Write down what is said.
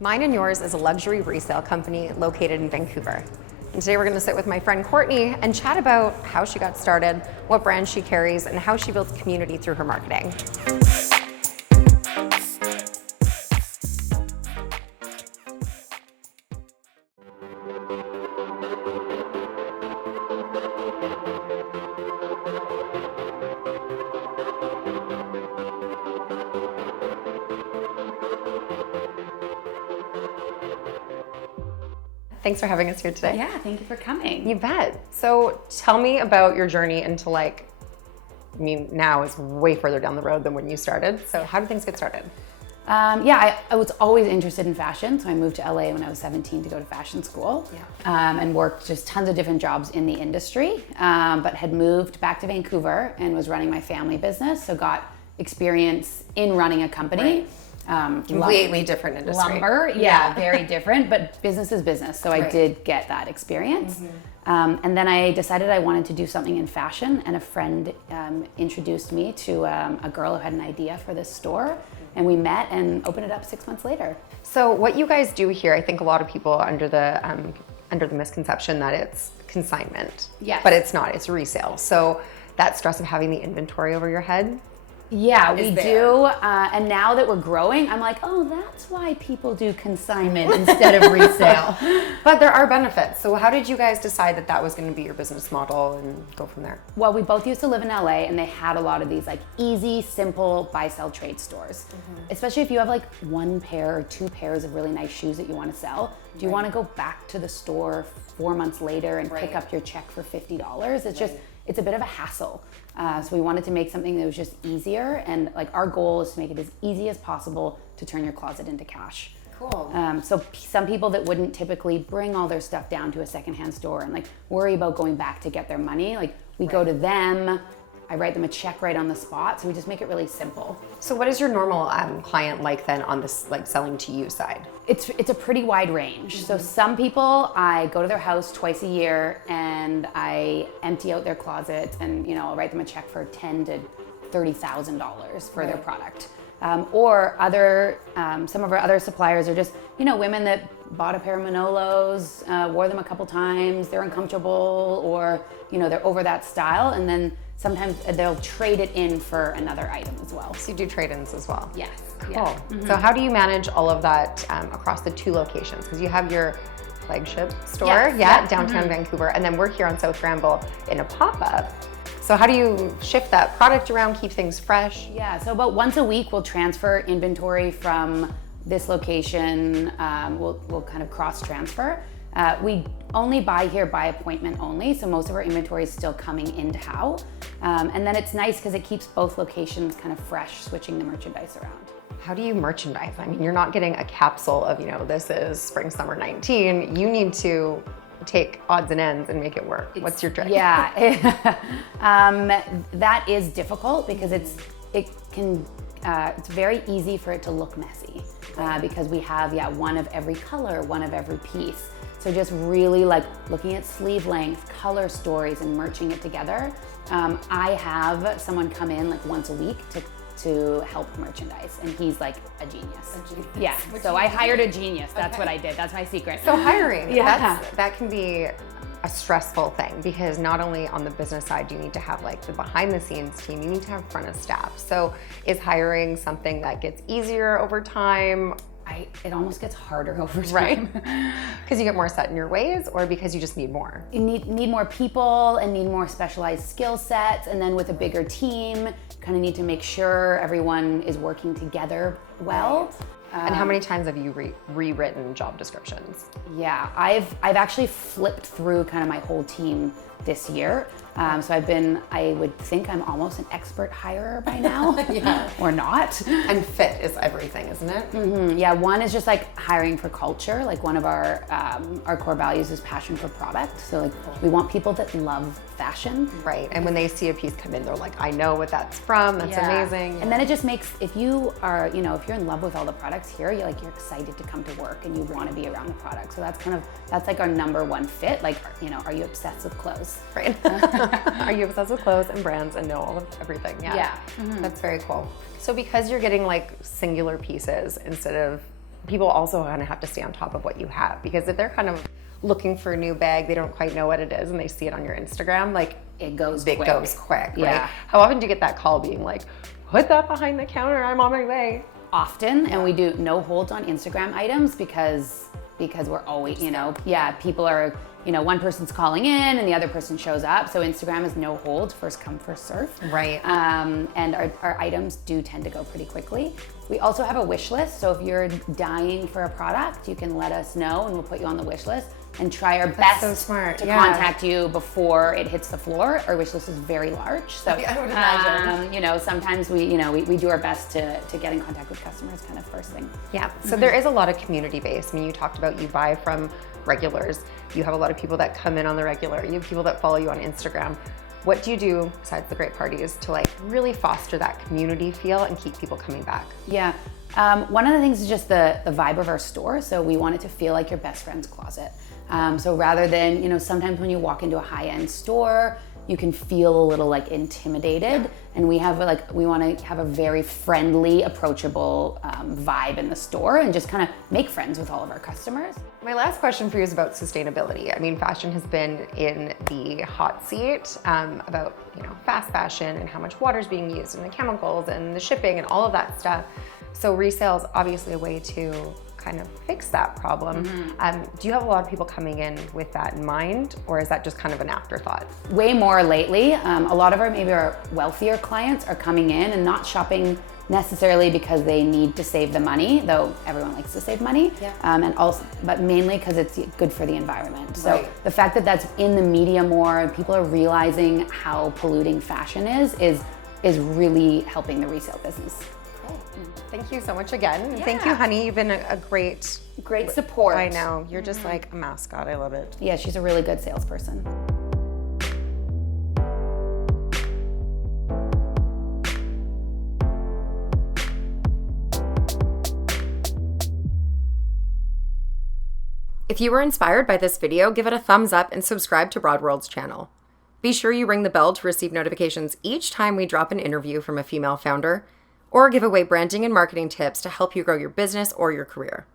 Mine and Yours is a luxury resale company located in Vancouver. And today we're going to sit with my friend Courtney and chat about how she got started, what brand she carries, and how she builds community through her marketing. Thanks for having us here today. Yeah, thank you for coming. You bet. So tell me about your journey into now is way further down the road than when you started. So how did things get started? I was always interested in fashion. So I moved to LA when I was 17 to go to fashion school and worked just tons of different jobs in the industry, but had moved back to Vancouver and was running my family business. So got experience in running a company. Right. Completely different industry. Lumber, very different, but business is business. So I did get that experience. And then I decided I wanted to do something in fashion, and a friend introduced me to a girl who had an idea for this store, and we met and opened it up 6 months later. So what you guys do here, I think a lot of people are under the misconception that it's consignment. Yes. But it's not, it's resale. So that stress of having the inventory over your head. Yeah, we do. And now that we're growing, I'm like, oh, that's why people do consignment instead of resale. But there are benefits. So how did you guys decide that that was going to be your business model and go from there? Well, we both used to live in LA, and they had a lot of these easy, simple buy-sell trade stores. Especially if you have one pair or two pairs of really nice shoes that you want to sell. Do you want to go back to the store 4 months later and pick up your check for $50? It's a bit of a hassle. So we wanted to make something that was just easier, and our goal is to make it as easy as possible to turn your closet into cash. Cool. So some people that wouldn't typically bring all their stuff down to a secondhand store and worry about going back to get their money, we go to them, I write them a check right on the spot, so we just make it really simple. So what is your normal client like then on this selling to you side? It's a pretty wide range. So some people, I go to their house twice a year and I empty out their closets, and I'll write them a check for $10,000 to $30,000 for their product. Or some of our other suppliers are just women that bought a pair of Manolos, wore them a couple times, they're uncomfortable, or they're over that style, and then sometimes they'll trade it in for another item as well. So you do trade-ins as well? Yes. Cool. Yeah. So how do you manage all of that across the two locations? Because you have your flagship store, downtown Vancouver, and then we're here on South Granville in a pop-up. So how do you shift that product around, keep things fresh? Yeah, so about once a week we'll transfer inventory from this location. We'll kind of cross-transfer. We only buy here by appointment only, so most of our inventory is still coming into Howe. And then it's nice because it keeps both locations kind of fresh, switching the merchandise around. How do you merchandise? I mean, you're not getting a capsule of, this is spring, summer 19. You need to take odds and ends and make it work. What's your trick? Yeah, that is difficult because it's very easy for it to look messy because we have one of every color, one of every piece. So just really looking at sleeve length, color stories, and merching it together. I have someone come in once a week to help merchandise, and he's a genius. Yeah, so I hired a genius. That's what I did. That's my secret. So hiring, that can be a stressful thing, because not only on the business side do you need to have the behind the scenes team, you need to have front of staff. So is hiring something that gets easier over time? It almost gets harder over time. Right? Because you get more set in your ways, or because you just need more? You need more people and need more specialized skill sets, and then with a bigger team, kind of need to make sure everyone is working together well. And how many times have you rewritten job descriptions? Yeah, I've actually flipped through kind of my whole team this year. So I would think I'm almost an expert hirer by now, or not. And fit is everything, isn't it? Mm-hmm. Yeah, one is just hiring for culture. One of our core values is passion for product. So we want people that love fashion. Right, and when they see a piece come in, they're like, I know what that's from, that's amazing. And then it just makes, if you are, if you're in love with all the products here, you're excited to come to work and you want to be around the product. So that's our number one fit. Are you obsessed with clothes? Right. Are you obsessed with clothes and brands and know all of everything? Yeah. That's very cool. So because you're getting singular pieces instead of people also kind of have to stay on top of what you have, because if they're kind of looking for a new bag, they don't quite know what it is, and they see it on your Instagram, like it goes quick, yeah. right? How often do you get that call being like, put that behind the counter, I'm on my way? Often, and we do no holds on Instagram items because we're always, people are, one person's calling in and the other person shows up. So Instagram is no hold, first come, first serve. Right. And our items do tend to go pretty quickly. We also have a wish list. So if you're dying for a product, you can let us know and we'll put you on the wish list and try our best to contact you before it hits the floor. Our wish list is very large. So I would imagine. Sometimes we do our best to get in contact with customers kind of first thing. Yeah, so there is a lot of community base. I mean, you talked about you buy from regulars. You have a lot of people that come in on the regular. You have people that follow you on Instagram. What do you do besides the great parties to like really foster that community feel and keep people coming back? Yeah, one of the things is just the vibe of our store. So we want it to feel like your best friend's closet. So rather than, sometimes when you walk into a high-end store, you can feel a little like intimidated, and we want to have a very friendly, approachable vibe in the store and just kind of make friends with all of our customers. My last question for you is about sustainability. I mean, fashion has been in the hot seat about fast fashion and how much water is being used and the chemicals and the shipping and all of that stuff. So resale is obviously a way to kind of fix that problem. Do you have a lot of people coming in with that in mind, or is that just kind of an afterthought? Way more lately. A lot of our wealthier clients are coming in and not shopping necessarily because they need to save the money, though everyone likes to save money, but mainly because it's good for the environment. So the fact that that's in the media more and people are realizing how polluting fashion is really helping the resale business. Thank you so much again. Thank you, honey. You've been a great support. I know. You're just like a mascot. I love it. Yeah, she's a really good salesperson. If you were inspired by this video, give it a thumbs up and subscribe to Broadworld's channel. Be sure you ring the bell to receive notifications each time we drop an interview from a female founder, or give away branding and marketing tips to help you grow your business or your career.